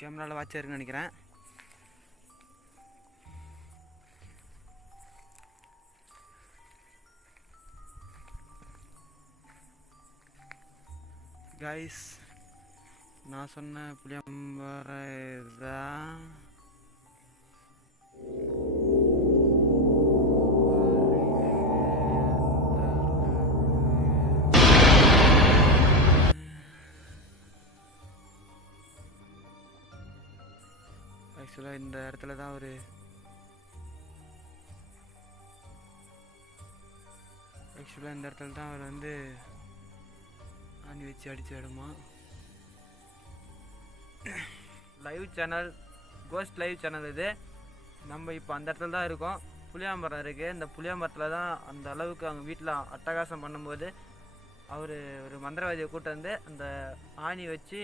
கேமராவில் வாட்ச் இருக்குன்னு நினைக்கிறேன். கைஸ், நான் சொன்ன புளியம்பரை தான். ஆக்சுவலாக இந்த இடத்துல தான் அவர் வந்து ஆணி வச்சு அடிச்ச இடமா. Live channel, ghost live channel இது. நம்ம இப்போ அந்த இடத்துல தான் இருக்கோம். புளியாமரம் இருக்குது. இந்த புளியாமரத்தில் தான் அந்த அளவுக்கு அவங்க வீட்டில் அட்டகாசம் பண்ணும்போது அவர் ஒரு மந்திரவாதியை கூட்டு வந்து அந்த ஆணி வச்சு